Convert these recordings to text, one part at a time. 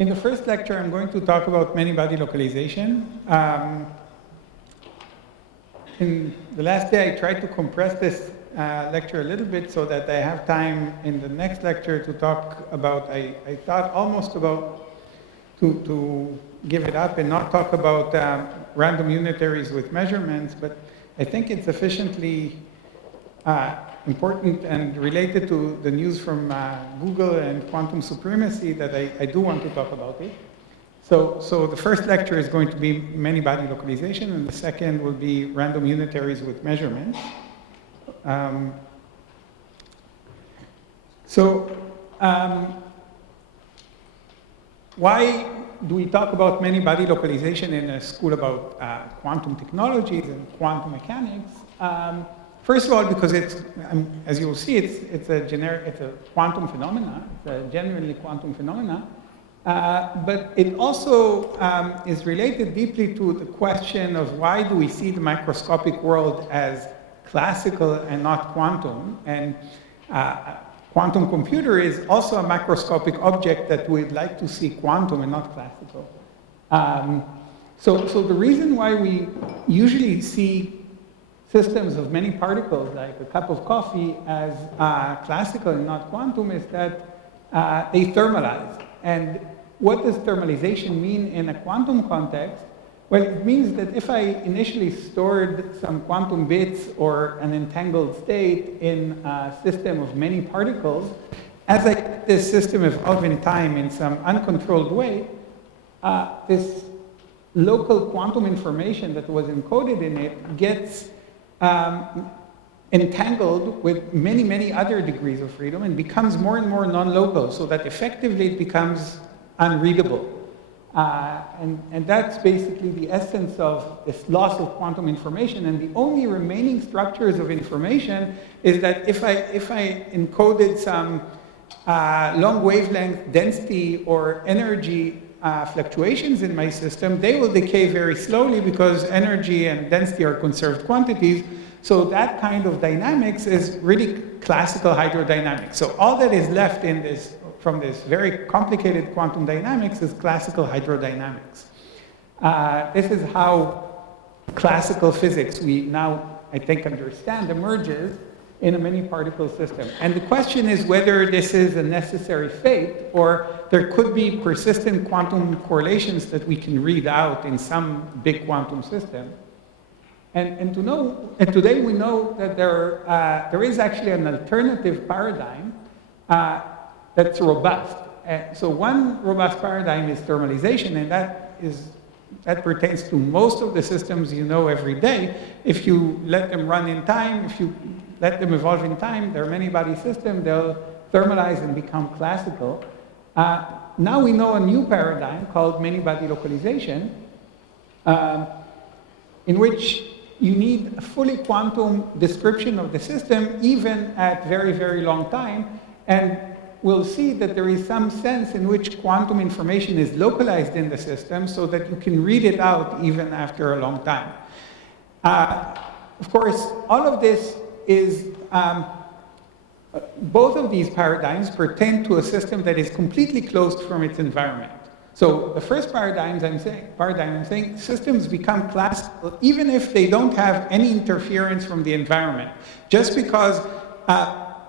In the first lecture, I'm going to talk about many-body localization. In the last day, I tried to compress this lecture a little bit so that I have time in the next lecture to talk about, I thought almost about to give it up and not talk about random unitaries with measurements, but I think it's sufficiently important and related to the news from Google and quantum supremacy that I do want to talk about it. So the first lecture is going to be many-body localization, and the second will be random unitaries with measurements. Why do we talk about many-body localization in a school about quantum technologies and quantum mechanics? First of all, because it's, as you will see, it's a quantum phenomena. It's a genuinely quantum phenomena. But it also is related deeply to the question of why do we see the microscopic world as classical and not quantum? And quantum computer is also a macroscopic object that we'd like to see quantum and not classical. So the reason why we usually see systems of many particles, like a cup of coffee, as classical and not quantum is that they thermalize. And what does thermalization mean in a quantum context? Well, it means that if I initially stored some quantum bits or an entangled state in a system of many particles, as I let this system evolve in time in some uncontrolled way, this local quantum information that was encoded in it gets entangled with many, many other degrees of freedom and becomes more and more non-local, so that effectively it becomes unreadable. And that's basically the essence of this loss of quantum information. And the only remaining structures of information is that if I encoded some long wavelength density or energy fluctuations in my system, they will decay very slowly because energy and density are conserved quantities. So that kind of dynamics is really classical hydrodynamics. So all that is left in this, from this very complicated quantum dynamics, is classical hydrodynamics. This is how classical physics we now, I think, understand emerges in a many-particle system. And the question is whether this is a necessary fate, or there could be persistent quantum correlations that we can read out in some big quantum system. And today we know that there is actually an alternative paradigm that's robust. So one robust paradigm is thermalization, and that pertains to most of the systems you know every day. If you let them run in time, if you let them evolve in time, they're many-body systems, they'll thermalize and become classical. Now we know a new paradigm called many-body localization, in which you need a fully quantum description of the system, even at very, very long time. And we'll see that there is some sense in which quantum information is localized in the system so that you can read it out even after a long time. Of course, all of this is, both of these paradigms pertain to a system that is completely closed from its environment. So the first paradigm I'm saying systems become classical even if they don't have any interference from the environment. Just because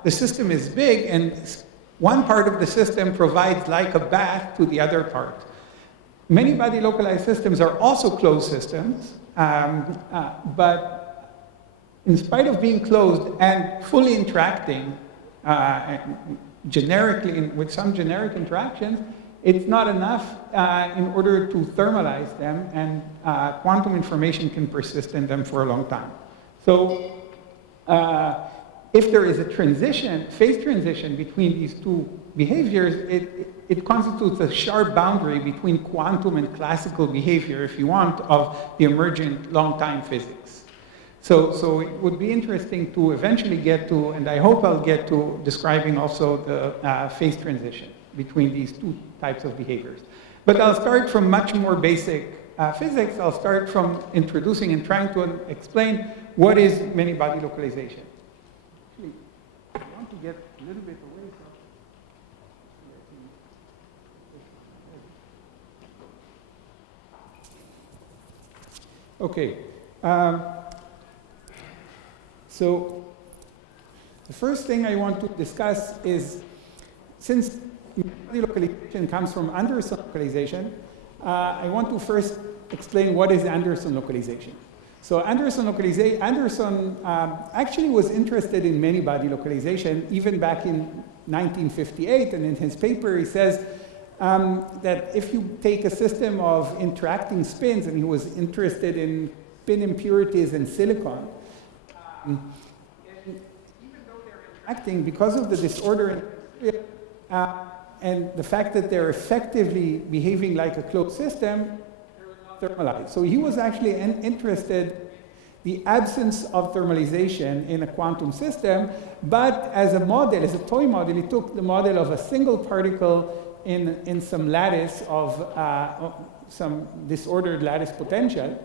the system is big and one part of the system provides like a bath to the other part. Many-body localized systems are also closed systems, but in spite of being closed and fully interacting generically with some generic interactions, it's not enough in order to thermalize them, and quantum information can persist in them for a long time. So if there is a transition, phase transition between these two behaviors, it constitutes a sharp boundary between quantum and classical behavior, if you want, of the emergent long-time physics. So it would be interesting to eventually get to, and I hope I'll get to, describing also the phase transition between these two types of behaviors. But I'll start from much more basic physics. I'll start from introducing and trying to explain what is many-body localization. Actually, I want to get a little bit away from Okay. So the first thing I want to discuss is, since localization comes from Anderson localization, I want to first explain what is Anderson localization. So Anderson actually was interested in many-body localization even back in 1958, and in his paper he says that if you take a system of interacting spins, and he was interested in spin impurities in silicon, and even though they're interacting, because of the disorder and the fact that they're effectively behaving like a closed system, they're not thermalized. So he was actually interested in the absence of thermalization in a quantum system, but as a model, as a toy model, he took the model of a single particle in some lattice of some disordered lattice potential.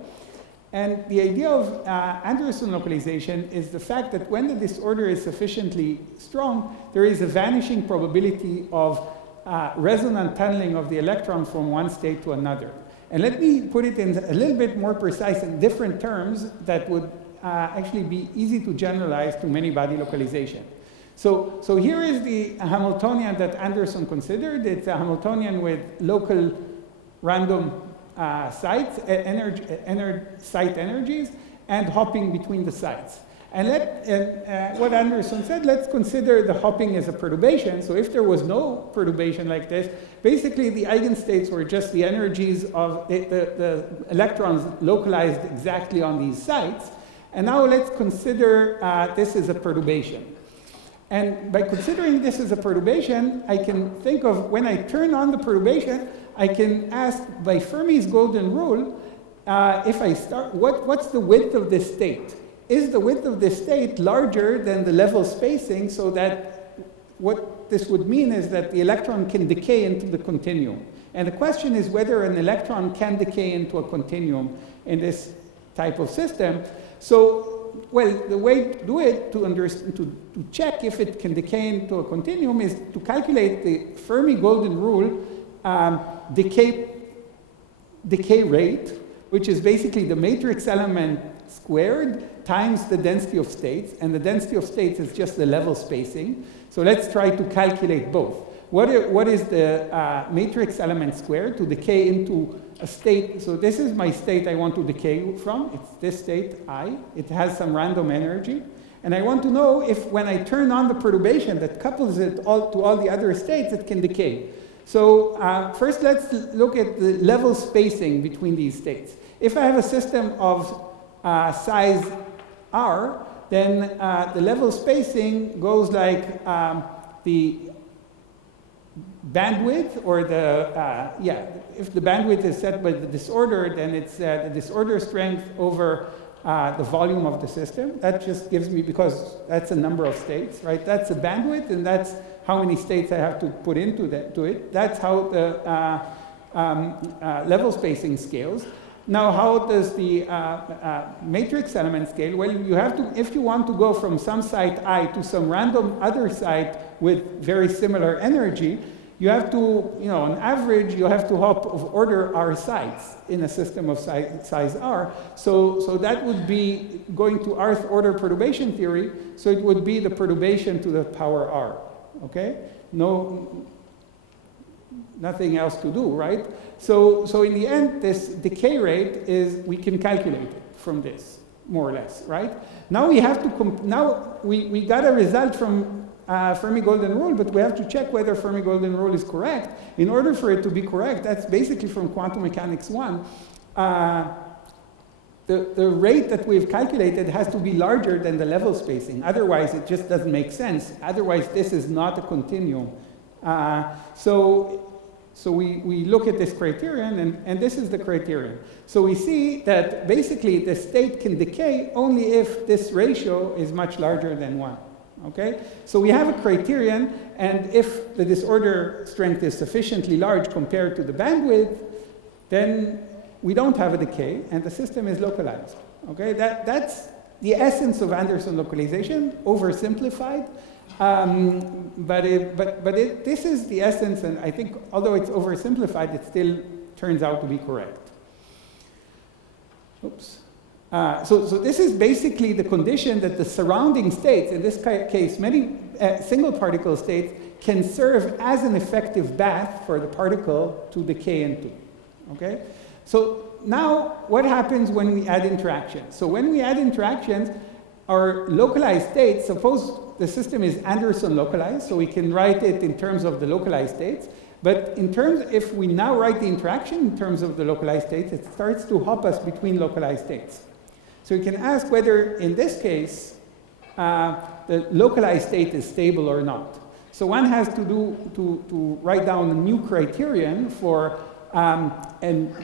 And the idea of Anderson localization is the fact that when the disorder is sufficiently strong, there is a vanishing probability of resonant tunneling of the electron from one state to another. And let me put it in a little bit more precise and different terms that would actually be easy to generalize to many-body localization. So here is the Hamiltonian that Anderson considered. It's a Hamiltonian with local random sites, site energies, and hopping between the sites. And what Anderson said, let's consider the hopping as a perturbation. So if there was no perturbation like this, basically the eigenstates were just the energies of the electrons localized exactly on these sites. And now let's consider this as a perturbation. And by considering this as a perturbation, I can think of when I turn on the perturbation, I can ask by Fermi's golden rule, if I start, what's the width of this state? Is the width of this state larger than the level spacing, so that what this would mean is that the electron can decay into the continuum? And the question is whether an electron can decay into a continuum in this type of system. So, well, the way to do it, to check if it can decay into a continuum, is to calculate the Fermi golden rule decay rate, which is basically the matrix element squared times the density of states, and the density of states is just the level spacing. So let's try to calculate both. What is the matrix element squared to decay into a state? So this is my state I want to decay from. It's this state, I. It has some random energy. And I want to know if when I turn on the perturbation that couples it all to all the other states, it can decay. So first let's look at the level spacing between these states. If I have a system of size r, then the level spacing goes like the bandwidth, or the, if the bandwidth is set by the disorder, then it's the disorder strength over the volume of the system. That just gives me, because that's a number of states, right? That's the bandwidth, and that's how many states I have to put into it. That's how the level spacing scales. Now, how does the matrix element scale? Well, you have to, if you want to go from some site I to some random other site with very similar energy, you have to, on average, you have to hop of order r sites in a system of size r. So that would be going to rth order perturbation theory. So it would be the perturbation to the power r. Okay? Nothing else to do, right? So in the end, this decay rate we can calculate it from this, more or less, right? Now we have to, we got a result from Fermi golden rule, but we have to check whether Fermi golden rule is correct. In order for it to be correct, that's basically from quantum mechanics 1. The rate that we've calculated has to be larger than the level spacing. Otherwise, it just doesn't make sense. Otherwise, this is not a continuum. So we look at this criterion, and this is the criterion. So we see that basically the state can decay only if this ratio is much larger than 1. Okay? So we have a criterion, and if the disorder strength is sufficiently large compared to the bandwidth, then we don't have a decay, and the system is localized. Okay? That's the essence of Anderson localization, oversimplified. This is the essence, and I think although it's oversimplified, it still turns out to be correct. Oops. So this is basically the condition that the surrounding states, in this case, many single particle states, can serve as an effective bath for the particle to decay into. Okay? So now, what happens when we add interactions? So when we add interactions, our localized states, suppose the system is Anderson localized, so we can write it in terms of the localized states. But in terms, if we now write the interaction in terms of the localized states, it starts to hop us between localized states. So you can ask whether, in this case, the localized state is stable or not. So one has to do to write down a new criterion for and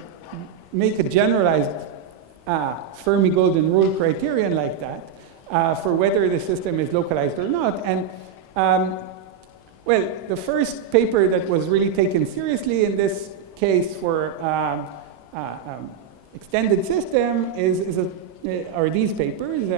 make a generalized Fermi golden rule criterion like that for whether the system is localized or not. And well, the first paper that was really taken seriously in this case for extended system are these papers.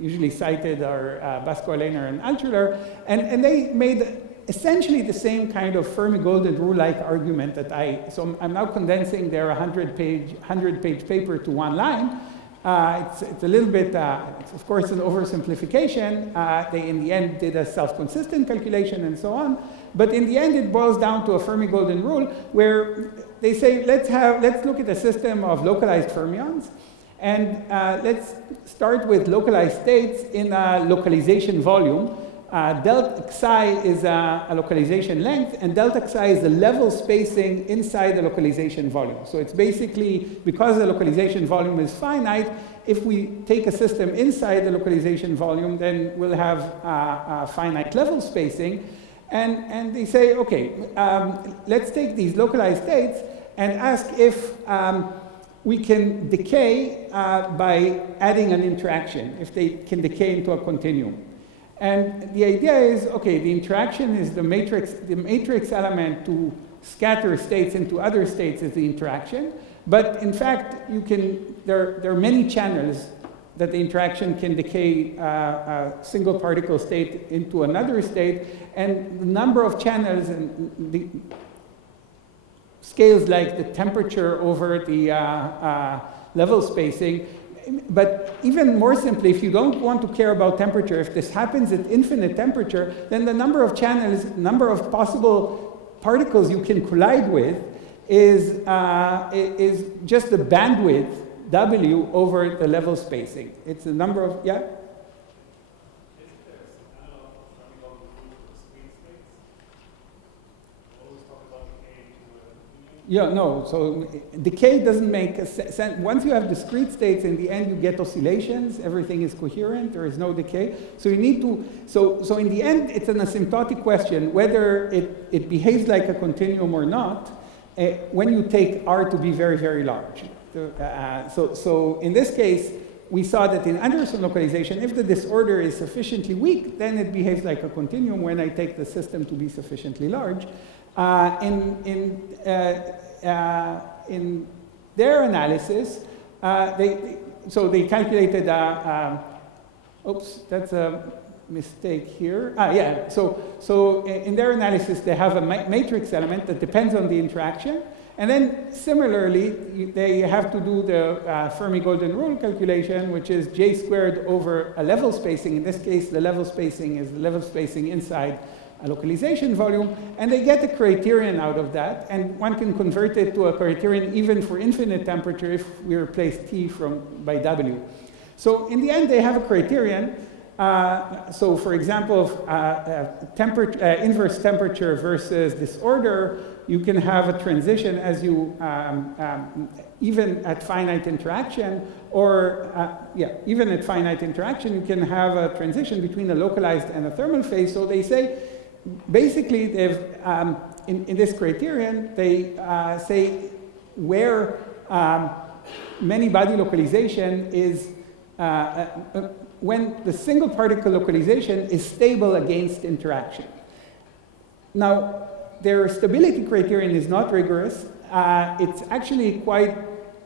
Usually cited are Basco-Lehner and Altschuler, and they made essentially the same kind of Fermi golden rule-like argument that so I'm now condensing their 100-page paper to one line. It's a little bit, it's of course an oversimplification. They in the end did a self-consistent calculation and so on, but in the end it boils down to a Fermi golden rule where they say let's look at a system of localized fermions. And let's start with localized states in a localization volume. Delta xi is a localization length, and delta xi is the level spacing inside the localization volume. So it's basically, because the localization volume is finite, if we take a system inside the localization volume, then we'll have a finite level spacing. And they say, okay, let's take these localized states and ask if we can decay by adding an interaction, if they can decay into a continuum. And the idea is, okay, the interaction is the matrix element to scatter states into other states is the interaction. But in fact, there are many channels that the interaction can decay a single particle state into another state. And the number of channels and the scales like the temperature over the level spacing. But even more simply, if you don't want to care about temperature, if this happens at infinite temperature, then the number of channels, number of possible particles you can collide with is just the bandwidth W over the level spacing. It's the number of, yeah? Yeah, no, so decay doesn't make sense. Once you have discrete states, in the end you get oscillations, everything is coherent, there is no decay. So you need to, so in the end it's an asymptotic question whether it behaves like a continuum or not when you take R to be very, very large. So in this case, we saw that in Anderson localization, if the disorder is sufficiently weak, then it behaves like a continuum when I take the system to be sufficiently large. In their analysis, they calculated, oops, that's a mistake here. Yeah, so in their analysis, they have a matrix element that depends on the interaction. And then similarly, they have to do the Fermi golden rule calculation, which is J squared over a level spacing. In this case, the level spacing is the level spacing inside a localization volume, and they get a criterion out of that, and one can convert it to a criterion even for infinite temperature if we replace T by W. So in the end, they have a criterion. So for example, inverse temperature versus disorder, you can have a transition as you, even at finite interaction, or even at finite interaction, you can have a transition between a localized and a thermal phase. So they say, basically, they've, in this criterion, they say where many body localization is when the single particle localization is stable against interaction. Now, their stability criterion is not rigorous. It's actually quite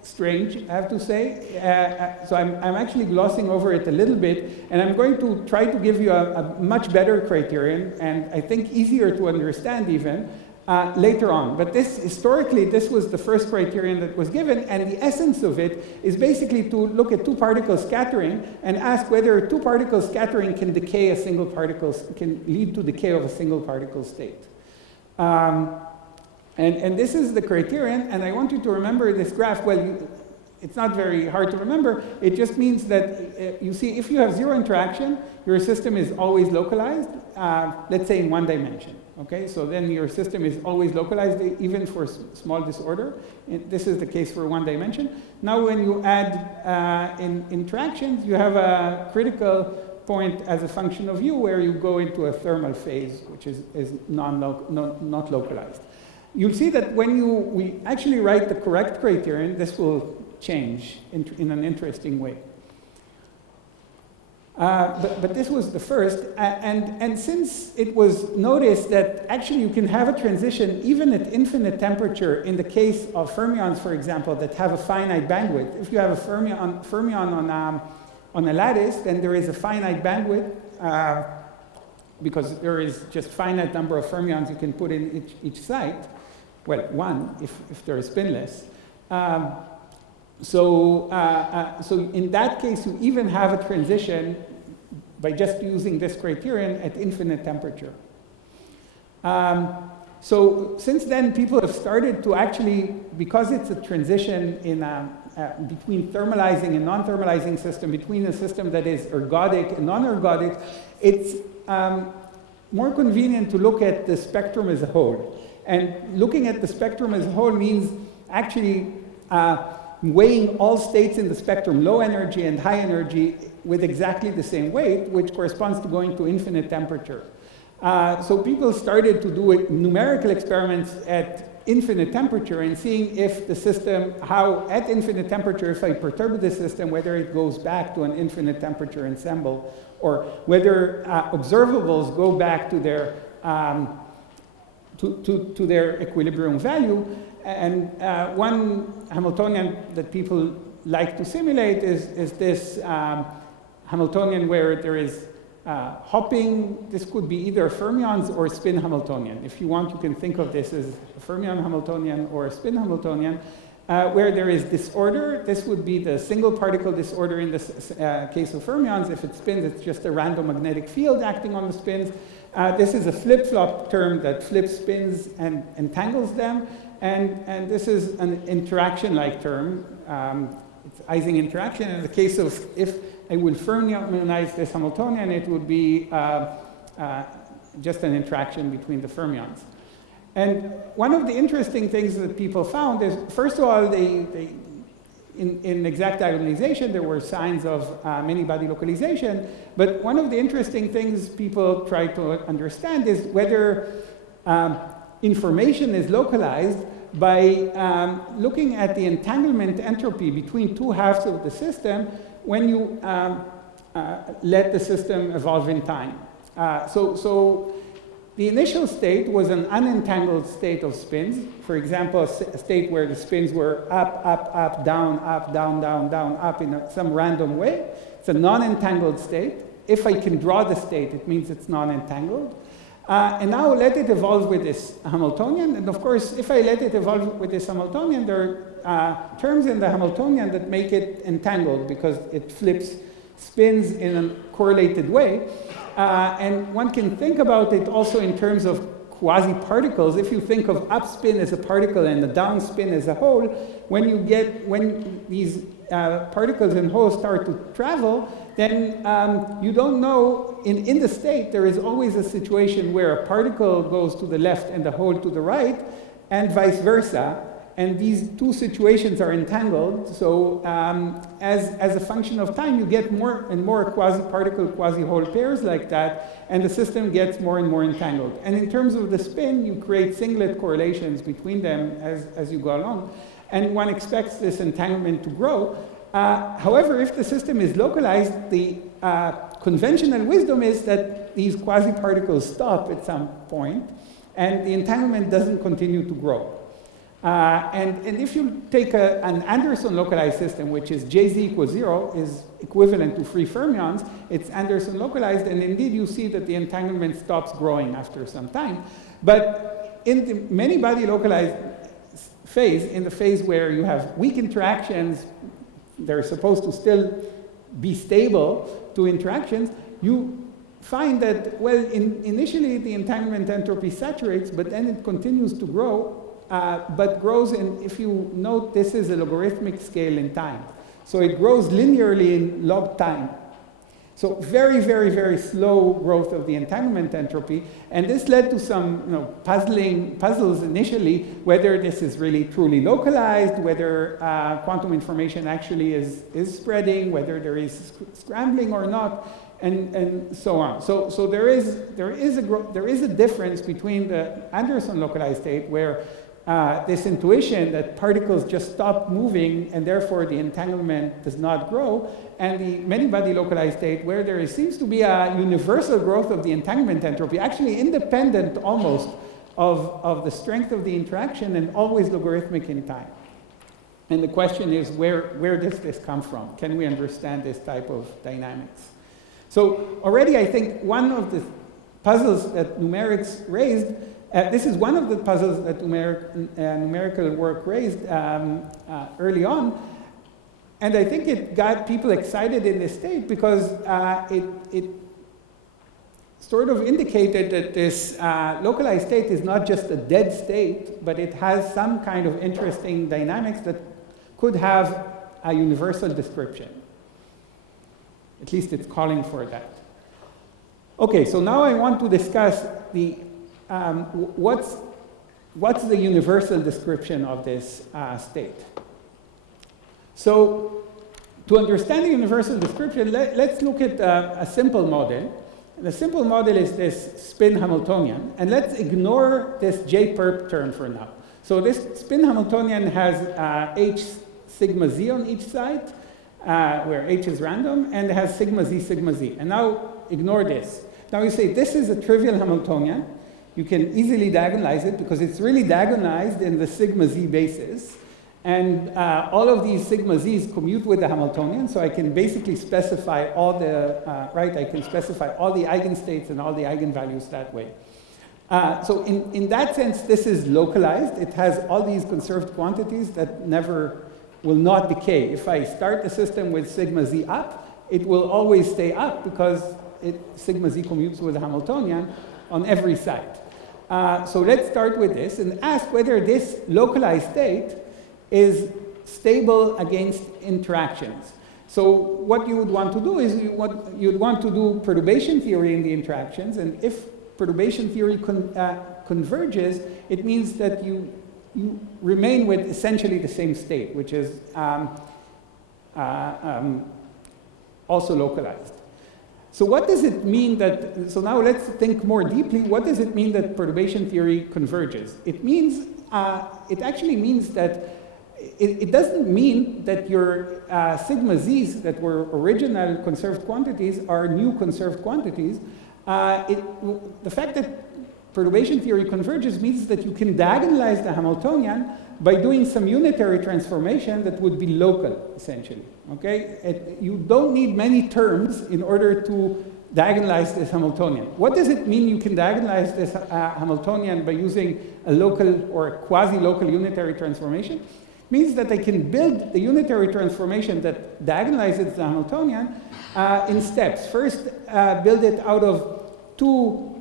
strange, I have to say. So I'm actually glossing over it a little bit, and I'm going to try to give you a much better criterion, and I think easier to understand even, later on. But historically, this was the first criterion that was given, and the essence of it is basically to look at two-particle scattering and ask whether two-particle scattering can decay a single particle, can lead to decay of a single particle state. And this is the criterion, and I want you to remember this graph. Well, it's not very hard to remember. It just means that, you see, if you have zero interaction, your system is always localized, let's say in one dimension. Okay, so then your system is always localized, even for small disorder. This is the case for one dimension. Now, when you add interactions, you have a critical point as a function of u where you go into a thermal phase, which is not localized. You'll see that when we actually write the correct criterion, this will change in an interesting way. But this was the first, and since it was noticed that actually you can have a transition even at infinite temperature in the case of fermions, for example, that have a finite bandwidth. If you have a fermion on a lattice, then there is a finite bandwidth because there is just finite number of fermions you can put in each site. Well, one if they're spinless. So in that case, you even have a transition by just using this criterion at infinite temperature. So since then, people have started to actually, because it's a transition in between thermalizing and non-thermalizing system, between a system that is ergodic and non-ergodic, it's more convenient to look at the spectrum as a whole. And looking at the spectrum as a whole means actually weighing all states in the spectrum, low energy and high energy, with exactly the same weight, which corresponds to going to infinite temperature. So people started to do numerical experiments at infinite temperature and seeing if the system, how at infinite temperature, if I perturb the system, whether it goes back to an infinite temperature ensemble, or whether observables go back to their to their equilibrium value. And one Hamiltonian that people like to simulate is this Hamiltonian where there is hopping. This could be either fermions or spin Hamiltonian. If you want, you can think of this as a fermion Hamiltonian or a spin Hamiltonian, where there is disorder. This would be the single particle disorder in this case of fermions. If it spins, it's just a random magnetic field acting on the spins. This is a flip-flop term that flips spins and entangles them. And this is an interaction-like term. It's Ising interaction. In the case of, if I would fermionize this Hamiltonian, it would be just an interaction between the fermions. And one of the interesting things that people found is, first of all, in exact diagonalization, there were signs of many-body localization. But one of the interesting things people try to understand is whether information is localized by looking at the entanglement entropy between two halves of the system when you let the system evolve in time. So the initial state was an unentangled state of spins. For example, a state where the spins were up, down, up in some random way. It's a non-entangled state. If I can draw the state, it means it's non-entangled. And now let it evolve with this Hamiltonian. And of course, if I let it evolve with this Hamiltonian, there are terms in the Hamiltonian that make it entangled because it flips spins in a correlated way. And one can think about it also in terms of quasi-particles. If you think of up spin as a particle and the down spin as a whole, when these particles and holes start to travel, then you don't know, in the state, there is always a situation where a particle goes to the left and the hole to the right, and vice versa. And these two situations are entangled. So as a function of time, you get more and more quasi-particle, quasi-hole pairs like that, and the system gets more and more entangled. And in terms of the spin, you create singlet correlations between them as you go along. And one expects this entanglement to grow. However, if the system is localized, the conventional wisdom is that these quasi-particles stop at some point, and the entanglement doesn't continue to grow. And if you take an Anderson localized system, which is Jz equals 0, is equivalent to free fermions, it's Anderson localized, and indeed you see that the entanglement stops growing after some time. But in the many-body localized phase, in the phase where you have weak interactions, they're supposed to still be stable to interactions, you find that, well, initially the entanglement entropy saturates, but then it continues to grow, but grows in, if you note, this is a logarithmic scale in time. So it grows linearly in log time. So very, very, very slow growth of the entanglement entropy, and this led to some puzzles initially, whether this is really truly localized, whether quantum information actually is spreading, whether there is scrambling or not, and so on. So there is a difference between the Anderson localized state, where this intuition that particles just stop moving and therefore the entanglement does not grow, and the many-body localized state where there seems to be a universal growth of the entanglement entropy, actually independent almost of the strength of the interaction and always logarithmic in time. And the question is, where does this come from? Can we understand this type of dynamics? So already I think one of the puzzles that numerics raised, this is one of the puzzles that numerical work raised early on, and I think it got people excited in this state because it sort of indicated that this localized state is not just a dead state, but it has some kind of interesting dynamics that could have a universal description. At least it's calling for that. Okay, so now I want to discuss the what's the universal description of this state. So to understand the universal description, let's look at a simple model. The simple model is this spin Hamiltonian, and let's ignore this J-perp term for now. So this spin Hamiltonian has H sigma z on each side, where H is random, and it has sigma z. And now ignore this. Now you say this is a trivial Hamiltonian. You can easily diagonalize it because it's really diagonalized in the sigma z basis. And all of these sigma z's commute with the Hamiltonian, so I can basically specify all the, I can specify all the eigenstates and all the eigenvalues that way. So in that sense, this is localized. It has all these conserved quantities that will not decay. If I start the system with sigma z up, it will always stay up because sigma z commutes with the Hamiltonian on every side. So let's start with this and ask whether this localized state is stable against interactions. So what you would want to do is you'd want to do perturbation theory in the interactions, and if perturbation theory converges, it means that you remain with essentially the same state, which is also localized. So what does it mean so now let's think more deeply, what does it mean that perturbation theory converges? It means, it actually means that it doesn't mean that your sigma z's that were original conserved quantities are new conserved quantities. The fact that perturbation theory converges means that you can diagonalize the Hamiltonian by doing some unitary transformation that would be local, essentially. Okay? You don't need many terms in order to diagonalize this Hamiltonian. What does it mean you can diagonalize this Hamiltonian by using a local or quasi-local unitary transformation? It means that I can build the unitary transformation that diagonalizes the Hamiltonian in steps. First, build it out of two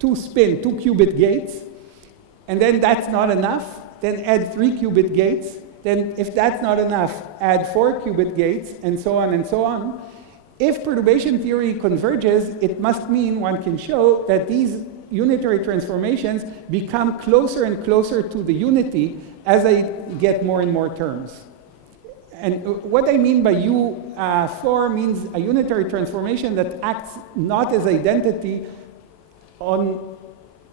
qubit gates, and then that's not enough, then add 3 qubit gates, then if that's not enough, add 4 qubit gates, and so on and so on. If perturbation theory converges, it must mean one can show that these unitary transformations become closer and closer to the unity as I get more and more terms. And what I mean by U4 means a unitary transformation that acts not as identity on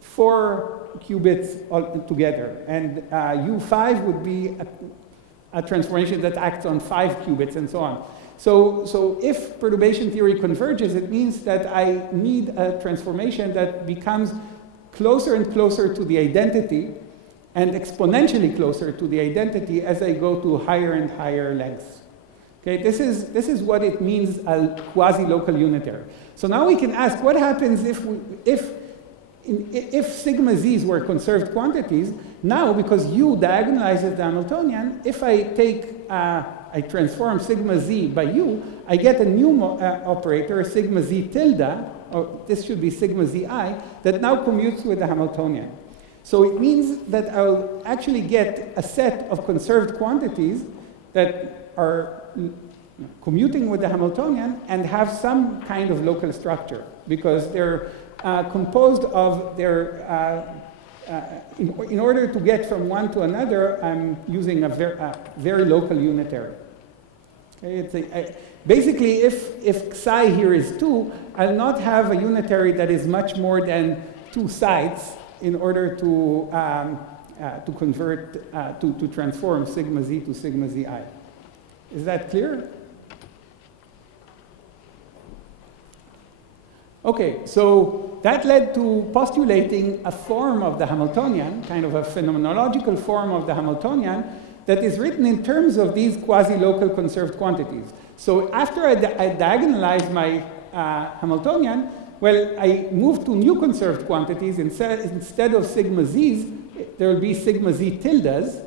4 qubits altogether. And U5 would be a transformation that acts on 5 qubits and so on. So if perturbation theory converges, it means that I need a transformation that becomes closer and closer to the identity and exponentially closer to the identity as I go to higher and higher lengths. Okay, this is what it means a quasi-local unitary. So now we can ask what happens if if sigma z's were conserved quantities, now because U diagonalizes the Hamiltonian, if I take, I transform sigma z by U, I get a new operator, sigma z tilde, or this should be sigma zi, that now commutes with the Hamiltonian. So it means that I'll actually get a set of conserved quantities that are commuting with the Hamiltonian and have some kind of local structure, because they're composed of their, in order to get from one to another, I'm using a very local unitary. Okay, basically, if psi here is 2, I'll not have a unitary that is much more than 2 sites in order to convert, to transform sigma z to sigma zi. Is that clear? Okay, so that led to postulating a form of the Hamiltonian, kind of a phenomenological form of the Hamiltonian, that is written in terms of these quasi-local conserved quantities. So after I diagonalize my Hamiltonian, well, I move to new conserved quantities. Instead of sigma z's, there will be sigma z tildes.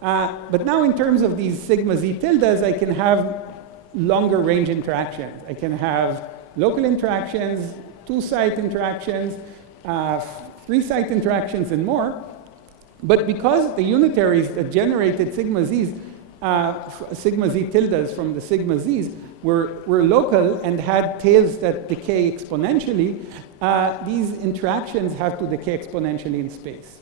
But now in terms of these sigma z tildes, I can have longer range interactions. I can have local interactions, 2-site interactions, 3-site interactions, and more. But because the unitaries that generated sigma z's, sigma z tildes from the sigma z's were local and had tails that decay exponentially, these interactions have to decay exponentially in space.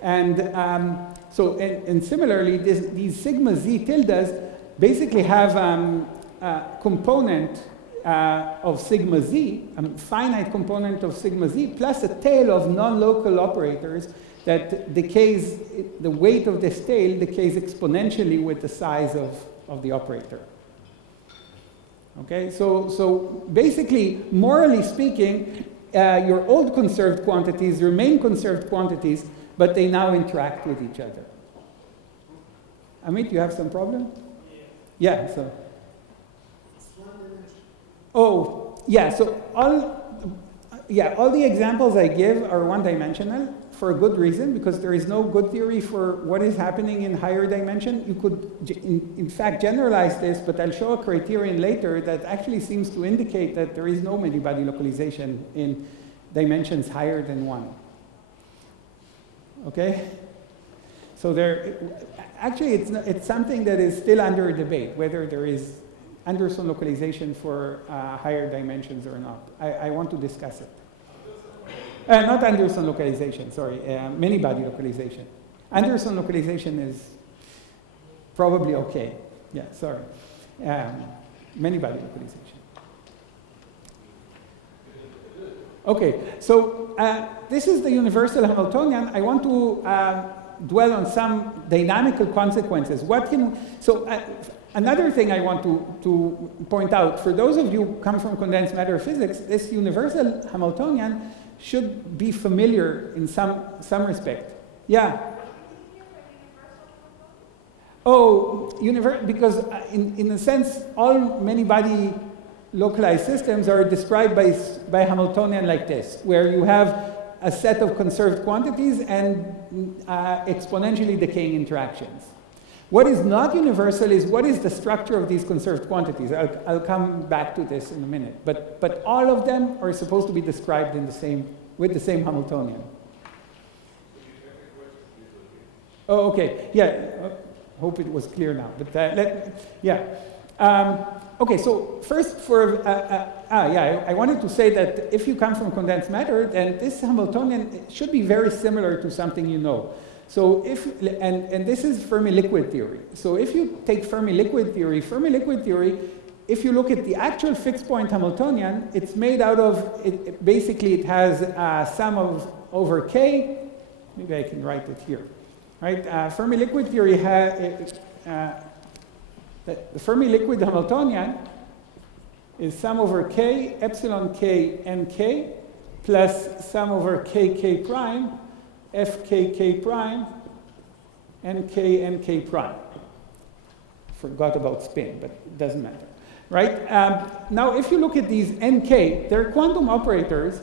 And and similarly, these sigma z tildes basically have a component of sigma z, a finite component of sigma z, plus a tail of non-local operators that decays, the weight of this tail decays exponentially with the size of the operator. Okay, so basically, morally speaking, your old conserved quantities remain conserved quantities, but they now interact with each other. Amit, you have some problem? Yeah, so. Oh, yeah, so all the examples I give are one-dimensional for a good reason, because there is no good theory for what is happening in higher dimension. You could, in fact, generalize this, but I'll show a criterion later that actually seems to indicate that there is no many-body localization in dimensions higher than 1. Okay? So actually, it's something that is still under debate, whether there is Anderson localization for higher dimensions or not. I want to discuss it. Not Anderson localization, sorry, many-body localization. Anderson localization is probably okay. Yeah, sorry. Many-body localization. Okay, so this is the universal Hamiltonian. I want to dwell on some dynamical consequences. Another thing I want to point out, for those of you who come from condensed matter physics, this universal Hamiltonian should be familiar in some respect. Yeah? Oh, because in a sense, all many-body localized systems are described by Hamiltonian like this, where you have a set of conserved quantities and exponentially decaying interactions. What is not universal is what is the structure of these conserved quantities. I'll come back to this in a minute. But all of them are supposed to be described with the same Hamiltonian. Oh, okay. Yeah. Hope it was clear now. But okay. So first, I wanted to say that if you come from condensed matter, then this Hamiltonian should be very similar to something you know. So and this is Fermi liquid theory. So if you take Fermi liquid theory, if you look at the actual fixed point Hamiltonian, it's made out of, basically it has sum over k. Maybe I can write it here. Right? Fermi liquid theory has, the Fermi liquid Hamiltonian is sum over k, epsilon k, nk, plus sum over kk prime, fkk prime, nk prime. Forgot about spin, but it doesn't matter. Right? Now, if you look at these nk, they're quantum operators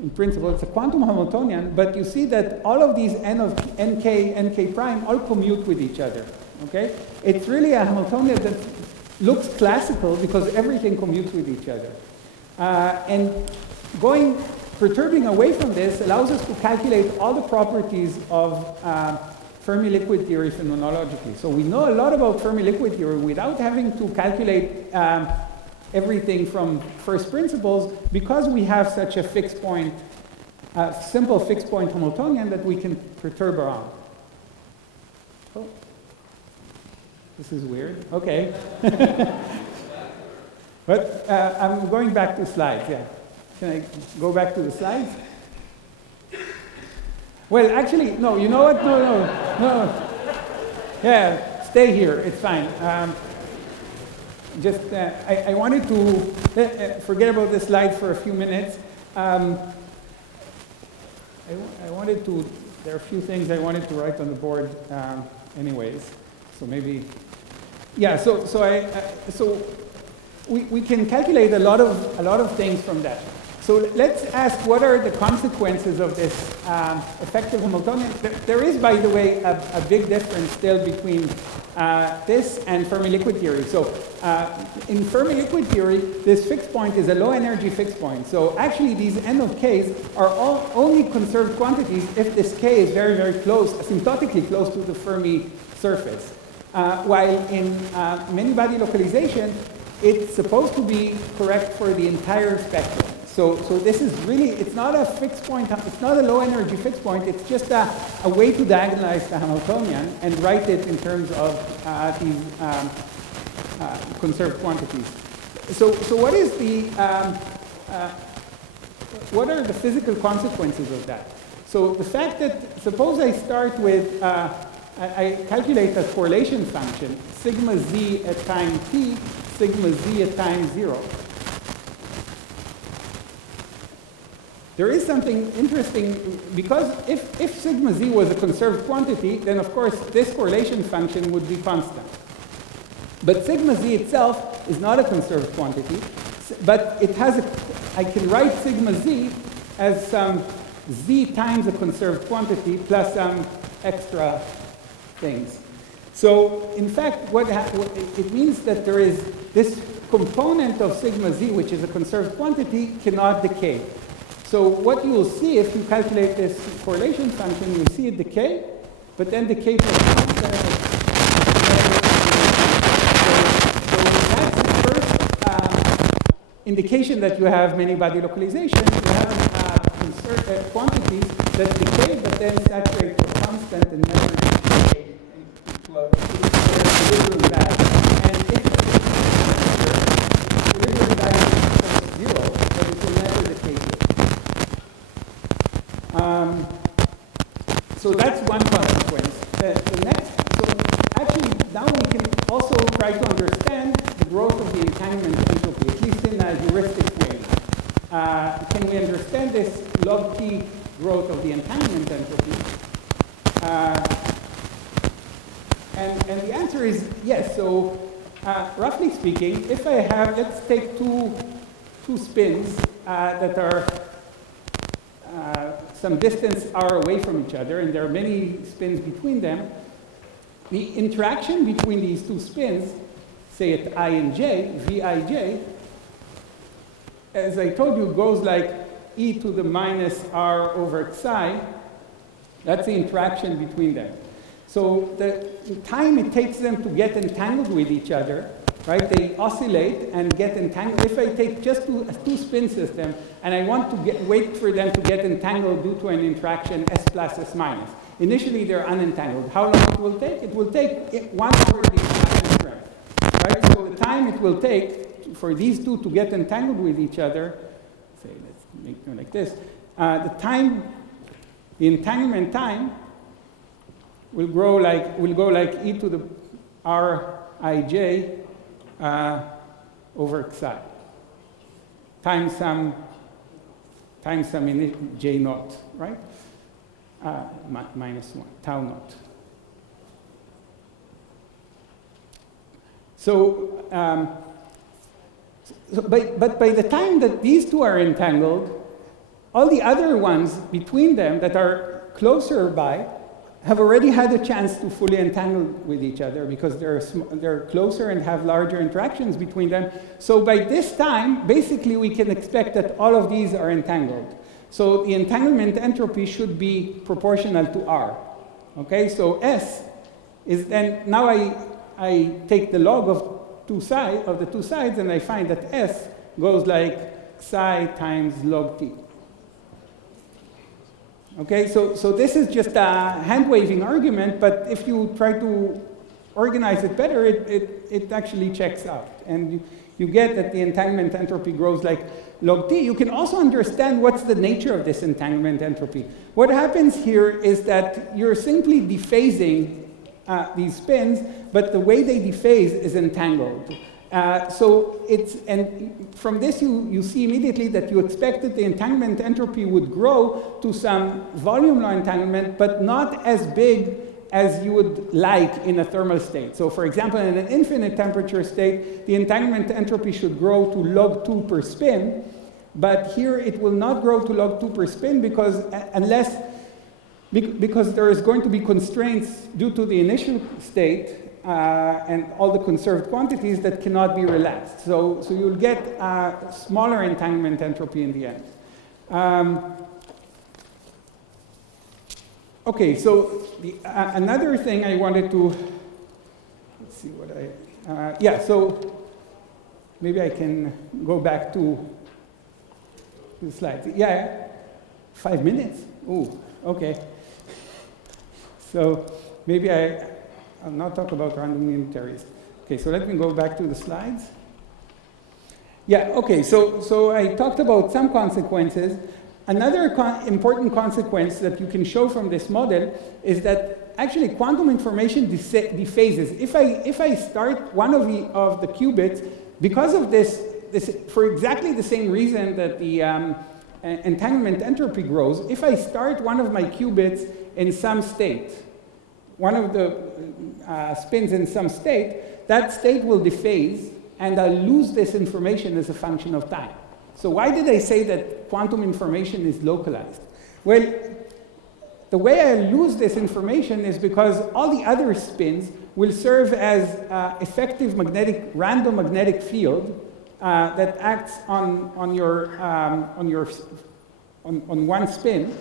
in principle, it's a quantum Hamiltonian, but you see that all of these n of nk prime all commute with each other, okay? It's really a Hamiltonian that looks classical because everything commutes with each other. And perturbing away from this allows us to calculate all the properties of Fermi liquid theory phenomenologically. So we know a lot about Fermi liquid theory without having to calculate everything from first principles, because we have such a fixed point, simple fixed point Hamiltonian that we can perturb around. Oh, this is weird. Okay. But I'm going back to slides, yeah. Can I go back to the slides? Well, actually, no, you know what? No. Yeah, stay here, it's fine. I wanted to forget about the slides for a few minutes. I wanted to, there are a few things I wanted to write on the board anyways. So maybe, yeah, so we can calculate a lot of things from that. So let's ask, what are the consequences of this effective Hamiltonian? There is, by the way, a big difference still between this and Fermi liquid theory. So in Fermi liquid theory, this fixed point is a low energy fixed point. So actually these n of k's are all only conserved quantities if this k is very, very close, asymptotically close to the Fermi surface. While in many-body localization, it's supposed to be correct for the entire spectrum. So this is really, it's not a fixed point, it's not a low energy fixed point, it's just a way to diagonalize the Hamiltonian and write it in terms of these conserved quantities. So what is what are the physical consequences of that? So the fact that, suppose I start with, I calculate a correlation function, sigma z at time t, sigma z at time 0. There is something interesting, because if sigma z was a conserved quantity, then of course this correlation function would be constant. But sigma z itself is not a conserved quantity, but it has I can write sigma z as some z times a conserved quantity plus some extra things. So in fact, it means that there is this component of sigma z, which is a conserved quantity, cannot decay. So what you will see if you calculate this correlation function, you'll see it decay, but then decay to a constant. So that's the first indication that you have many-body localization. You have quantities that decay, but then saturate to a constant and never decay to a equilibrium value. And if the equilibrium value becomes 0, then it will never decay to it. So that's one consequence. The next, so actually now we can also try to understand the growth of the entanglement entropy, at least in a heuristic way. Can we understand this log p growth of the entanglement entropy? And the answer is yes. So roughly speaking, if I have, let's take two spins that are some distance r away from each other, and there are many spins between them, the interaction between these two spins, say at I and j, Vij, as I told you, goes like e to the minus r over xi. That's the interaction between them. So the time it takes them to get entangled with each other, right? They oscillate and get entangled. If I take just a two-spin system and I want to wait for them to get entangled due to an interaction S plus S minus, initially they're unentangled. How long it will take? It will take 1 over the interaction strength, right? So the time it will take for these two to get entangled with each other, say let's make it like this, the entanglement time will go like e to the rij over xi times some j naught, right? Minus 1, tau naught. So, but by the time that these two are entangled, all the other ones between them that are closer by have already had a chance to fully entangle with each other because they're closer and have larger interactions between them. So by this time, basically we can expect that all of these are entangled. So the entanglement entropy should be proportional to R. Okay, so S is then, now I take the log of the two sides and I find that S goes like psi times log T. Okay, so this is just a hand-waving argument, but if you try to organize it better, it actually checks out. And you get that the entanglement entropy grows like log T. You can also understand what's the nature of this entanglement entropy. What happens here is that you're simply dephasing these spins, but the way they dephase is entangled. So and from this you see immediately that you expect that the entanglement entropy would grow to some volume law entanglement, but not as big as you would like in a thermal state. So for example, in an infinite temperature state, the entanglement entropy should grow to log 2 per spin, but here it will not grow to log 2 per spin because because there is going to be constraints due to the initial state and all the conserved quantities that cannot be relaxed. So you'll get a smaller entanglement entropy in the end. Okay, so another thing I wanted to, let's see what yeah, so maybe I can go back to the slides. Yeah, 5 minutes? Ooh, okay. So maybe I'll not talk about random unitaries. Okay, so let me go back to the slides. Yeah, okay, so I talked about some consequences. Another important consequence that you can show from this model is that actually quantum information dephases. If I start one of the qubits, because of this, for exactly the same reason that the entanglement entropy grows, if I start one of my qubits in some state, one of the spins in some state, that state will dephase, and I'll lose this information as a function of time. So why did I say that quantum information is localized? Well, the way I lose this information is because all the other spins will serve as effective random magnetic field that acts on one spin.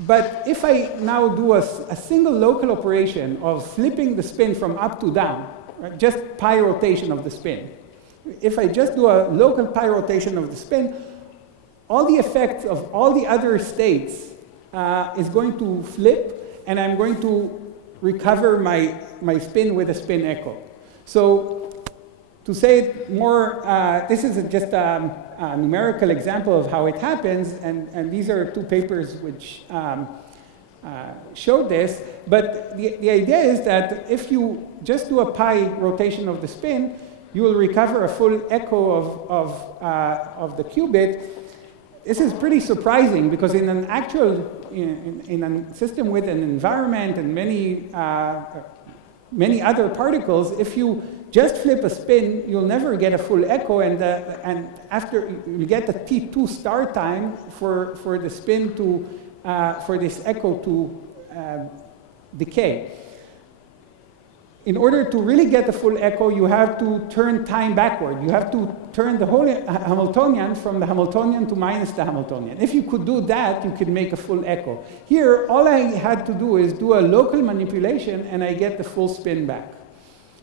But if I now do a single local operation of flipping the spin from up to down, right, just pi rotation of the spin, if I just do a local pi rotation of the spin, all the effects of all the other states is going to flip, and I'm going to recover my spin with a spin echo. So to say it more, this is just a numerical example of how it happens, and these are two papers which showed this. But the idea is that if you just do a pi rotation of the spin, you will recover a full echo of the qubit. This is pretty surprising because in an actual, in a system with an environment and many other particles, if you just flip a spin, you'll never get a full echo, and after you get the T2 star time for the spin to, for this echo to decay. In order to really get the full echo, you have to turn time backward. You have to turn the whole Hamiltonian from the Hamiltonian to minus the Hamiltonian. If you could do that, you could make a full echo. Here, all I had to do is do a local manipulation, and I get the full spin back.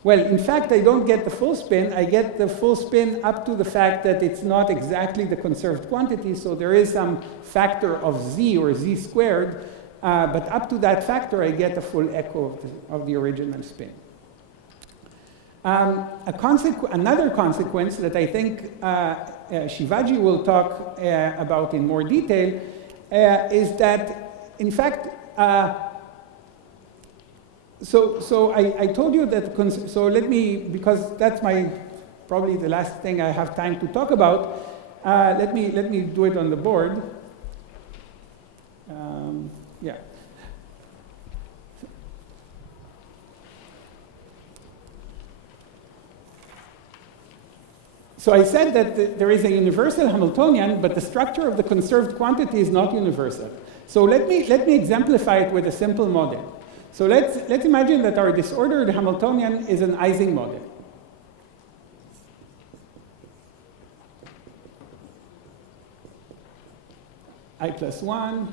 Well, in fact, I don't get the full spin. I get the full spin up to the fact that it's not exactly the conserved quantity, so there is some factor of z or z squared, but up to that factor, I get a full echo of the original spin. Another consequence that I think Shivaji will talk about in more detail is that, in fact, so I told you that, so let me, because that's probably the last thing I have time to talk about, let me do it on the board. Yeah. So I said that there is a universal Hamiltonian, but the structure of the conserved quantity is not universal. So let me exemplify it with a simple model. So let's imagine that our disordered Hamiltonian is an Ising model. I plus 1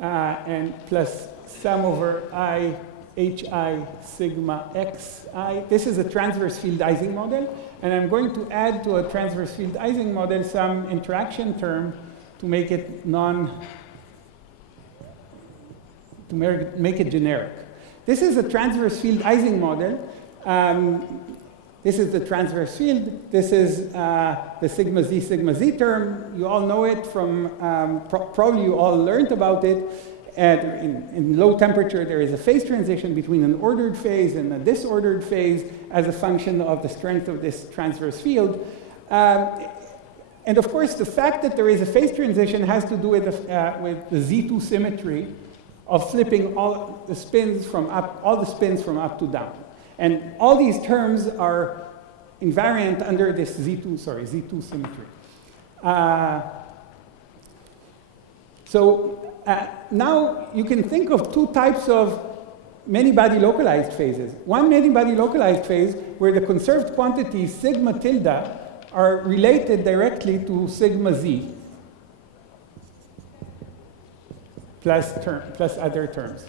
and plus sum over I hi sigma xi. This is a transverse field Ising model, and I'm going to add to a transverse field Ising model some interaction term to make it make it generic. This is a transverse field Ising model. This is the transverse field. This is the sigma z term. You all know it from, probably you all learned about it. In low temperature, there is a phase transition between an ordered phase and a disordered phase as a function of the strength of this transverse field. And of course, the fact that there is a phase transition has to do with the Z2 symmetry of flipping all the spins from up to down. And all these terms are invariant under this Z2 symmetry. Now you can think of two types of many-body localized phases. One many-body localized phase where the conserved quantities sigma tilde are related directly to sigma z plus other terms.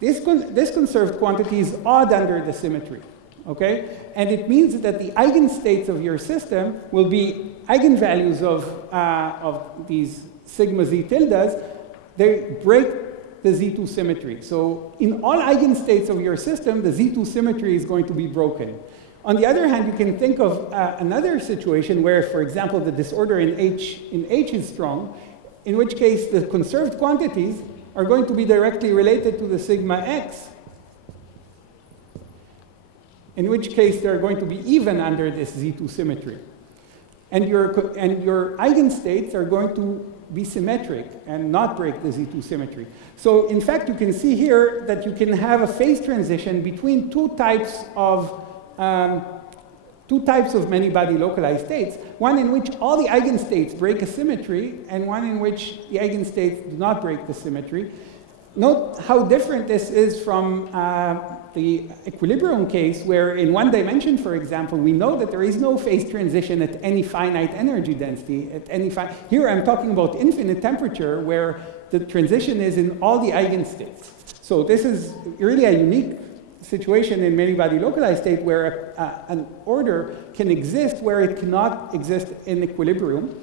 This conserved quantity is odd under the symmetry, okay? And it means that the eigenstates of your system will be eigenvalues of these sigma z tildes. They break the Z2 symmetry. So in all eigenstates of your system, the Z2 symmetry is going to be broken. On the other hand, you can think of another situation where, for example, the disorder in H is strong, in which case the conserved quantities are going to be directly related to the sigma x, in which case they're going to be even under this Z2 symmetry. And your eigenstates are going to be symmetric and not break the Z2 symmetry. So in fact, you can see here that you can have a phase transition between two types of many-body localized states, one in which all the eigenstates break a symmetry, and one in which the eigenstates do not break the symmetry. Note how different this is from the equilibrium case, where in one dimension, for example, we know that there is no phase transition at any finite energy density. Here I'm talking about infinite temperature, where the transition is in all the eigenstates. So this is really a unique situation in many-body localized state where an order can exist where it cannot exist in equilibrium.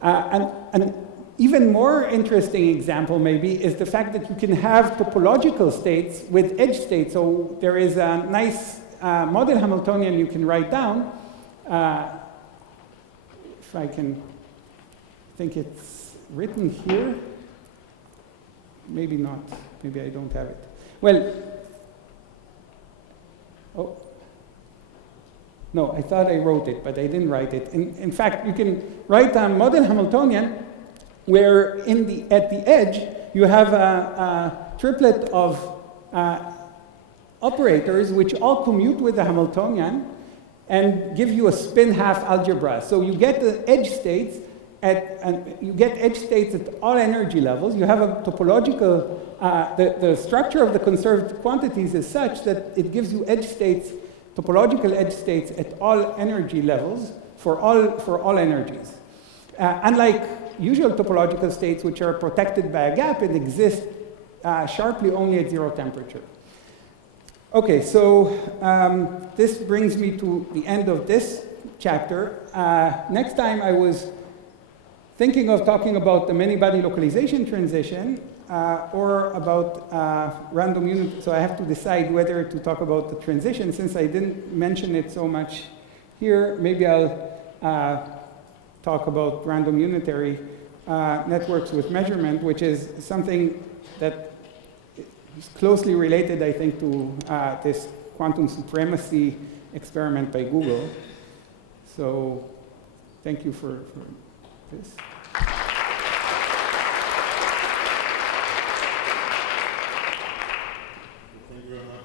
An even more interesting example maybe is the fact that you can have topological states with edge states. So there is a nice model Hamiltonian you can write down. If I can think it's written here. Maybe not. Maybe I don't have it. Well, oh, no, I thought I wrote it, but I didn't write it. In fact, you can write a model Hamiltonian where at the edge you have a triplet of operators which all commute with the Hamiltonian and give you a spin-half algebra. So you get the edge states at all energy levels. You have a topological, the structure of the conserved quantities is such that it gives you edge states, topological edge states at all energy levels for all energies. Unlike usual topological states, which are protected by a gap and exist sharply only at zero temperature. Okay, so this brings me to the end of this chapter. Next time I was thinking of talking about the many-body localization transition or about random unit. So I have to decide whether to talk about the transition. Since I didn't mention it so much here, maybe I'll talk about random unitary networks with measurement, which is something that is closely related, I think, to this quantum supremacy experiment by Google. So thank you for this. Thank you very much.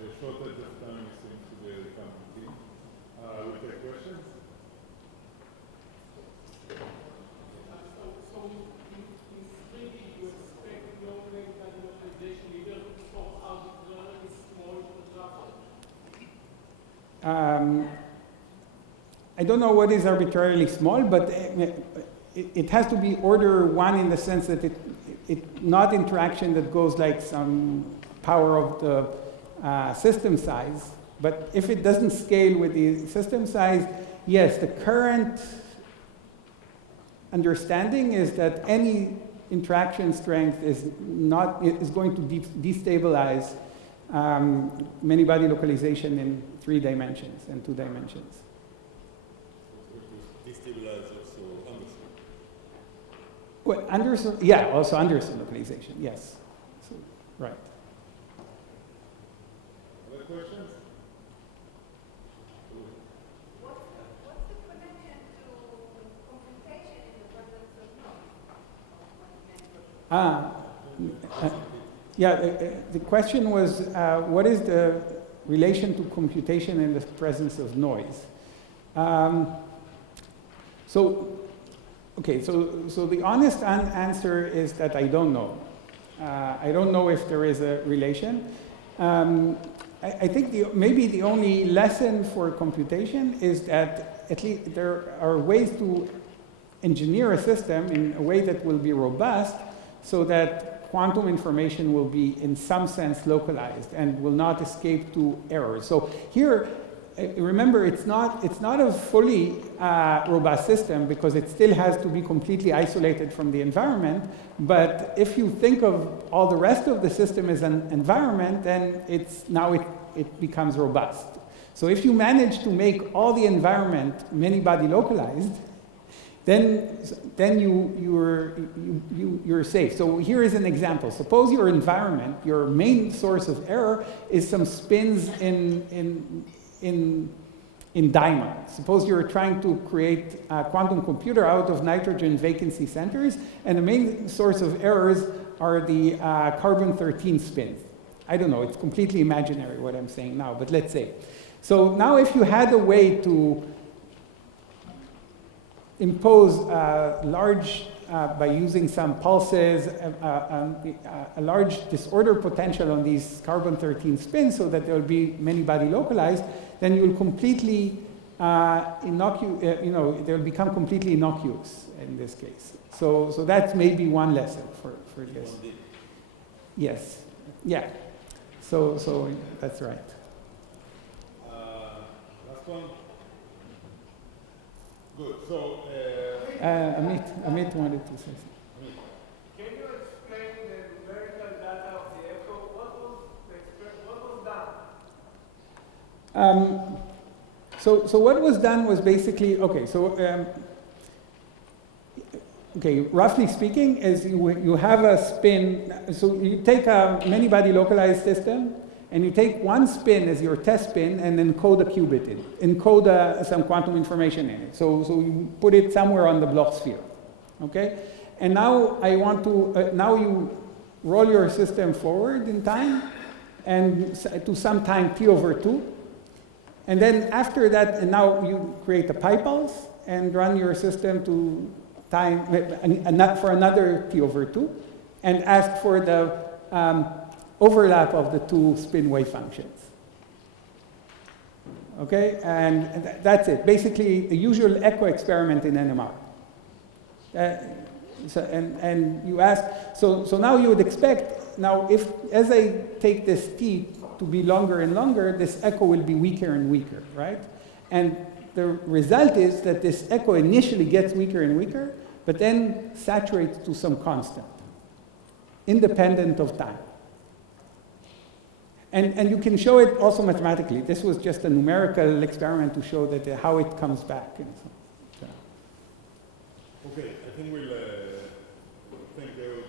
The shortage of time seems to be coming. I don't know what is arbitrarily small, but it has to be order 1 in the sense that it not interaction that goes like some power of the system size. But if it doesn't scale with the system size, yes, the current understanding is that any interaction strength is going to destabilize many-body localization in 3 dimensions and 2 dimensions. Destabilize also Anderson. Well, Anderson, yeah, also Anderson localization, yes. So, right. Other questions? What's the connection to computation in the presence of noise? Yeah, the question was, what is the relation to computation in the presence of noise? So the honest answer is that I don't know. I don't know if there is a relation. I think maybe the only lesson for computation is that at least there are ways to engineer a system in a way that will be robust so that quantum information will be in some sense localized and will not escape to errors. So here, remember, it's not a fully robust system because it still has to be completely isolated from the environment. But if you think of all the rest of the system as an environment, then it becomes robust. So if you manage to make all the environment many-body localized, then you're safe. So here is an example. Suppose your environment, your main source of error, is some spins in diamond. Suppose you're trying to create a quantum computer out of nitrogen vacancy centers, and the main source of errors are the carbon-13 spins. I don't know, it's completely imaginary what I'm saying now, but let's say. So now if you had a way to impose large, by using some pulses, a large disorder potential on these carbon-13 spins so that there will be many-body localized, then you will completely they'll become completely innocuous in this case. So that's maybe one lesson for this. Yes, yeah. So that's right. Last one. Good. So Amit wanted to say something. Can you explain the numerical data of the echo? What was done? So what was done was basically, roughly speaking, is you have a spin. So you take a many-body localized system, and you take one spin as your test spin and encode a qubit in it, encode some quantum information in it. So you put it somewhere on the Bloch sphere, okay? And now I want to, now you roll your system forward in time and to some time t over 2. And then after that, and now you create a pi pulse and run your system to time for another t over 2 and ask for the overlap of the 2 spin wave functions. Okay, and that's it. Basically, the usual echo experiment in NMR. And you ask, so now you would expect, now if, as I take this t to be longer and longer, this echo will be weaker and weaker, right? And the result is that this echo initially gets weaker and weaker, but then saturates to some constant, independent of time. And you can show it also mathematically. This was just a numerical experiment to show that how it comes back. And so. Okay, I think we'll thank Ehud